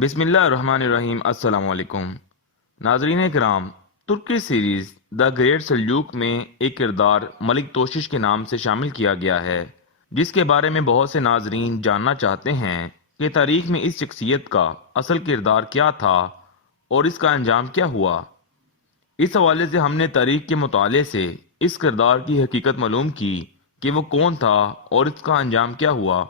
بسم اللہ الرحمن الرحیم۔ السلام علیکم ناظرین کرام، ترکی سیریز دا گریٹ سلجوق میں ایک کردار ملک توشش کے نام سے شامل کیا گیا ہے، جس کے بارے میں بہت سے ناظرین جاننا چاہتے ہیں کہ تاریخ میں اس شخصیت کا اصل کردار کیا تھا اور اس کا انجام کیا ہوا۔ اس حوالے سے ہم نے تاریخ کے مطالعے سے اس کردار کی حقیقت معلوم کی کہ وہ کون تھا اور اس کا انجام کیا ہوا۔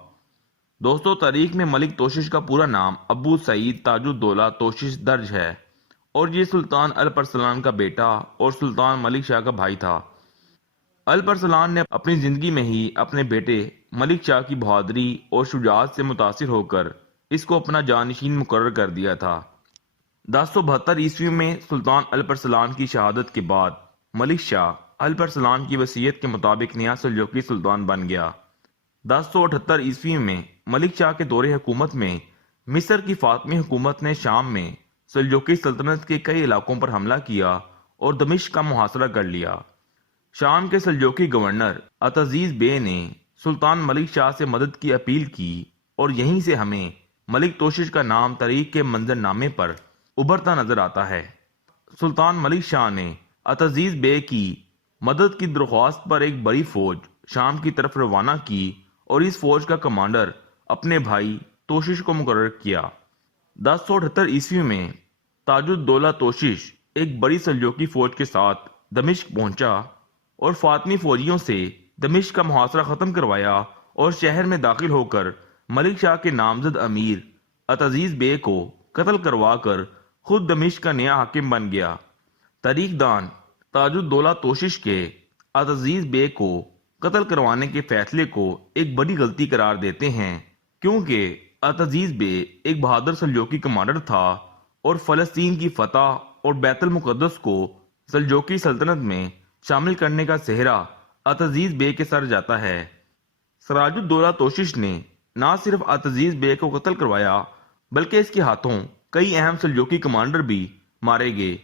دوستو، تاریخ میں ملک توشش کا پورا نام ابو سعید تاج الدولہ توشش درج ہے اور یہ سلطان الپرسلان کا بیٹا اور سلطان ملک شاہ کا بھائی تھا۔ الپرسلان نے اپنی زندگی میں ہی اپنے بیٹے ملک شاہ کی بہادری اور شجاعت سے متاثر ہو کر اس کو اپنا جانشین مقرر کر دیا تھا۔ 1072 میں سلطان الپرسلان کی شہادت کے بعد ملک شاہ الپرسلان کی وصیت کے مطابق نیا سلجوقی سلطان بن گیا۔ 1078 میں ملک شاہ کے دور حکومت میں مصر کی فاطمی حکومت نے شام میں سلجوقی سلطنت کے کئی علاقوں پر حملہ کیا اور دمشق کا محاصرہ کر لیا۔ شام کے سلجوقی گورنر عتزیز بے نے سلطان ملک شاہ سے مدد کی اپیل کی اور یہیں سے ہمیں ملک توشش کا نام تاریخ کے منظر نامے پر ابھرتا نظر آتا ہے۔ سلطان ملک شاہ نے عتزیز بے کی مدد کی درخواست پر ایک بڑی فوج شام کی طرف روانہ کی اور اس فوج کا کمانڈر اپنے بھائی توشش کو مقرر کیا۔ 1078 میں تاج الدولہ توشش ایک بڑی سلجوقی فوج کے ساتھ دمشق پہنچا اور فاطمی فوجیوں سے دمشق کا محاصرہ ختم کروایا اور شہر میں داخل ہو کر ملک شاہ کے نامزد امیر عتزیز بے کو قتل کروا کر خود دمشق کا نیا حاکم بن گیا۔ تاریخ دان تاج الدولہ توشش کے عتزیز بے کو قتل کروانے کے فیصلے کو ایک بڑی غلطی قرار دیتے ہیں، کیونکہ عتزیز بے ایک بہادر سلجوقی کمانڈر تھا اور فلسطین کی فتح اور بیت المقدس کو سلجوقی سلطنت میں شامل کرنے کا سہرا عتزیز بے کے سر جاتا ہے۔ سراج الدولہ توشش نے نہ صرف عتزیز بے کو قتل کروایا بلکہ اس کے ہاتھوں کئی اہم سلجوقی کمانڈر بھی مارے گئے،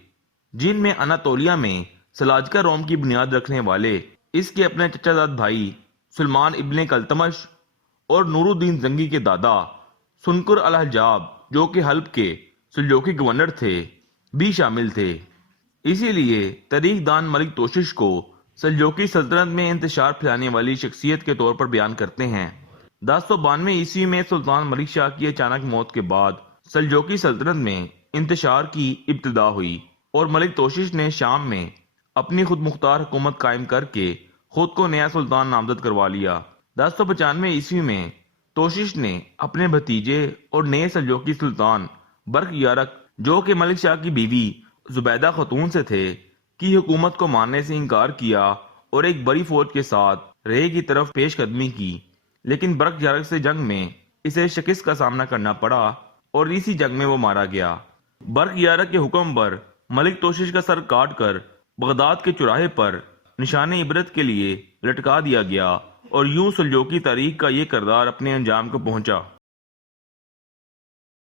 جن میں اناطولیہ میں سلاجقہ روم کی بنیاد رکھنے والے اس کے اپنے چچا زاد بھائی سلمان ابن کلتمش اور نور الدین زنگی کے دادا سنکر الحجاب، جو کہ حلب کے سلجوقی گورنر تھے، بھی شامل تھے۔ اسی لیے تاریخ دان ملک توشش کو سلجوقی سلطنت میں انتشار پھیلانے والی شخصیت کے طور پر بیان کرتے ہیں۔ 1092 میں سلطان ملک شاہ کی اچانک موت کے بعد سلجوقی سلطنت میں انتشار کی ابتدا ہوئی اور ملک توشش نے شام میں اپنی خود مختار حکومت قائم کر کے خود کو نیا سلطان نامزد کروا لیا۔ 1095 میں توشش نے اپنے بھتیجے اور نئے سلجوقی سلطان برق یارق، جو کہ ملک شاہ کی بیوی زبیدہ خاتون سے تھے، کی حکومت کو ماننے سے انکار کیا اور ایک بڑی فوج کے ساتھ رے کی طرف پیش قدمی کی، لیکن برق یارق سے جنگ میں اسے شکست کا سامنا کرنا پڑا اور اسی جنگ میں وہ مارا گیا۔ برق یارق کے حکم پر ملک توشش کا سر کاٹ کر بغداد کے چوراہے پر نشان عبرت کے لیے لٹکا دیا گیا اور یوں سلجوقی تاریخ کا یہ کردار اپنے انجام کو پہنچا۔